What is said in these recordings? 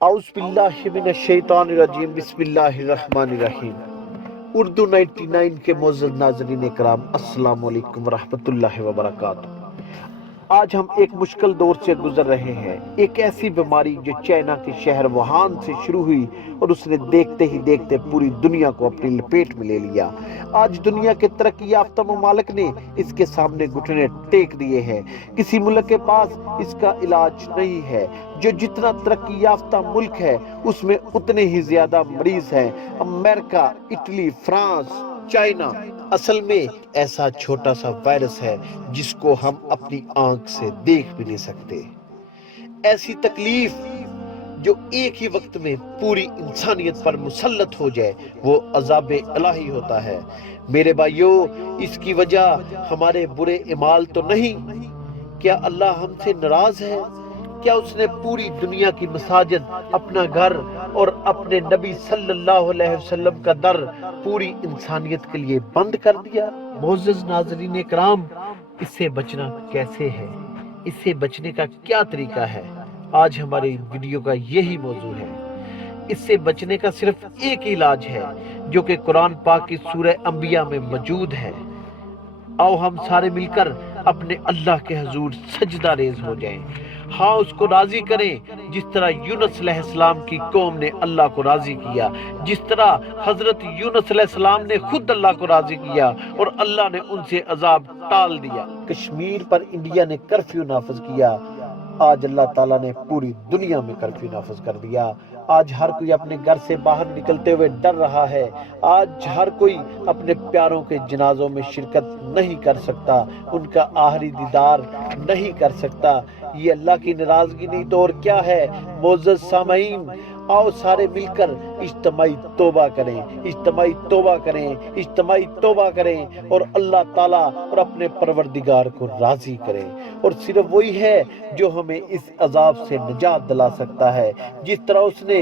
اعوذ باللہ من الشیطان الرجیم، بسم اللہ الرحمن الرحیم۔ اردو 99 کے معزز ناظرین کرام، السلام علیکم ورحمۃ اللہ وبرکاتہ۔ آج ہم ایک مشکل دور سے گزر رہے ہیں، ایک ایسی بیماری جو چائنا کے شہر ووہان سے شروع ہوئی اور اس نے دیکھتے ہی دیکھتے پوری دنیا کو اپنی لپیٹ میں لے لیا۔ آج دنیا کے ترقی یافتہ ممالک نے اس کے سامنے گھٹنے ٹیک دیے ہیں۔ کسی ملک کے پاس اس کا علاج نہیں ہے۔ جو جتنا ترقی یافتہ ملک ہے اس میں اتنے ہی زیادہ مریض ہیں۔ امریکہ، اٹلی، فرانس، چائنا اصل میں ایسا چھوٹا سا وائرس ہے جس کو ہم اپنی آنکھ سے دیکھ بھی نہیں سکتے۔ ایسی تکلیف جو ایک ہی وقت میں پوری انسانیت پر مسلط ہو جائے وہ عذاب الہی ہوتا ہے۔ میرے بھائیو، اس کی وجہ ہمارے برے اعمال تو نہیں؟ کیا اللہ ہم سے ناراض ہے؟ کیا اس نے پوری دنیا کی مساجد، اپنا گھر اور اپنے نبی صلی اللہ علیہ وسلم کا در پوری انسانیت کے لیے بند کر دیا؟ معزز ناظرین کرام، اس سے بچنا کیسے ہے؟ اس سے بچنے کا کیا طریقہ ہے؟ آج ہماری ویڈیو کا یہی موضوع ہے۔ اس سے بچنے کا صرف ایک علاج ہے جو کہ قرآن پاک کی سورہ انبیاء میں موجود ہے۔ آؤ ہم سارے مل کر اپنے اللہ کے حضور سجدہ ریز ہو جائیں۔ ہاں، اس کو راضی کریں جس طرح یونس علیہ السلام کی قوم نے اللہ کو راضی کیا، جس طرح حضرت یونس علیہ السلام نے خود اللہ کو راضی کیا اور اللہ نے ان سے عذاب ٹال دیا۔ کشمیر پر انڈیا نے کرفیو نافذ کیا، آج اللہ تعالیٰ نے پوری دنیا میں کرفیو نافذ کر دیا۔ آج ہر کوئی اپنے گھر سے باہر نکلتے ہوئے ڈر رہا ہے۔ آج ہر کوئی اپنے پیاروں کے جنازوں میں شرکت نہیں کر سکتا، ان کا آخری دیدار نہیں کر سکتا۔ یہ اللہ کی ناراضگی نہیں تو اور کیا ہے؟ معزز سامعین، آؤ سارے مل کر اجتماعی توبہ کریں، اجتماعی توبہ کریں، اجتماعی توبہ کریں اور اللہ تعالیٰ اور اپنے پروردگار کو راضی کریں۔ اور صرف وہی ہے جو ہمیں اس عذاب سے نجات دلا سکتا ہے، جس طرح اس نے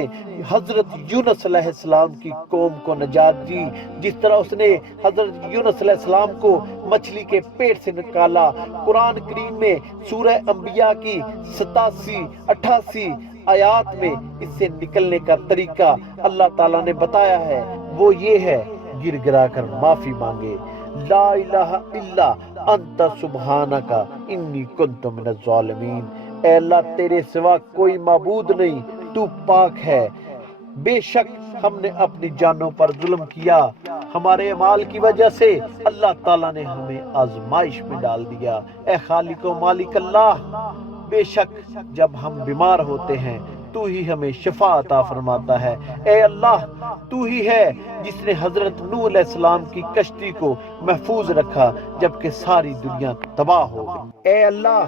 حضرت یونس علیہ السلام کی قوم کو نجات دی، جس طرح اس نے حضرت یونس علیہ السلام کو مچھلی کے پیٹ سے نکالا۔ قرآن کریم میں سورہ انبیاء کی 87-88 آیات میں اس سے نکلنے کا طریقہ اللہ تعالیٰ نے بتایا ہے۔ وہ یہ ہے، گر گرا کر معافی مانگے، لا الہ الا انت سبحانک انی کنت من الظالمین۔ اے اللہ، تیرے سوا کوئی معبود نہیں، تو پاک ہے۔ بے شک ہم نے اپنی جانوں پر ظلم کیا، ہمارے اعمال کی وجہ سے اللہ تعالیٰ نے ہمیں آزمائش میں ڈال دیا۔ اے خالق و مالک اللہ، بے شک جب ہم بیمار ہوتے ہیں تو ہی ہمیں شفا عطا فرماتا ہے۔ اے اللہ، تو ہی ہے جس نے حضرت نوح علیہ السلام کی کشتی کو محفوظ رکھا جبکہ ساری دنیا تباہ ہو گئی۔ اے اللہ،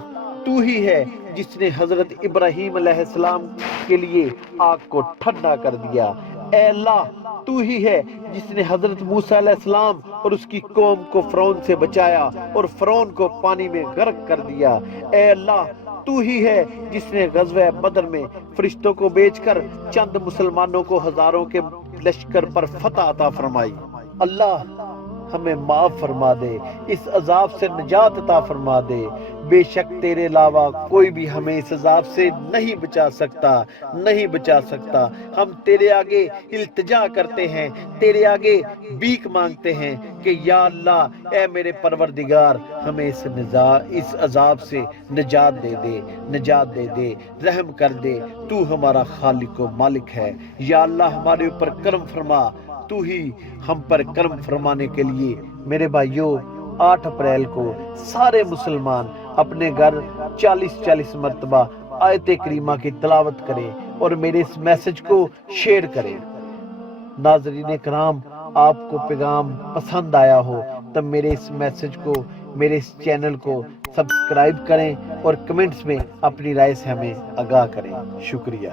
تو ہی ہے جس نے حضرت ابراہیم علیہ السلام کے لیے آگ کو ٹھنڈا کر دیا۔ اے اللہ، تو ہی ہے جس نے حضرت موسیٰ علیہ السلام اور اس کی قوم کو فرعون سے بچایا اور فرعون کو پانی میں غرق کر دیا۔ اے اللہ، تو ہی ہے جس نے غزوہ بدر میں فرشتوں کو بھیج کر چند مسلمانوں کو ہزاروں کے لشکر پر فتح عطا فرمائی۔ اللہ، ہمیں معاف فرما دے، اس عذاب سے نجات عطا فرما دے۔ بے شک تیرے علاوہ کوئی بھی ہمیں اس عذاب سے نہیں بچا سکتا، نہیں بچا سکتا۔ ہم تیرے آگے التجا کرتے ہیں، تیرے آگے بھیک مانگتے ہیں کہ یا اللہ، اے میرے پروردگار، ہمیں اس عذاب سے نجات دے دے، نجات دے دے، رحم کر دے۔ تو ہمارا خالق و مالک ہے۔ یا اللہ، ہمارے اوپر کرم فرما، تو ہی ہم پر کرم فرمانے کے لیے۔ میرے بھائیوں، 8 اپریل کو سارے مسلمان اپنے گھر 40 مرتبہ آیت کریمہ کی تلاوت کریں اور میرے اس میسج کو شیئر کریں۔ ناظرین کرام، آپ کو پیغام پسند آیا ہو تو میرے اس میسج کو، میرے اس چینل کو سبسکرائب کریں اور کمنٹس میں اپنی رائے سے ہمیں آگاہ کریں۔ شکریہ۔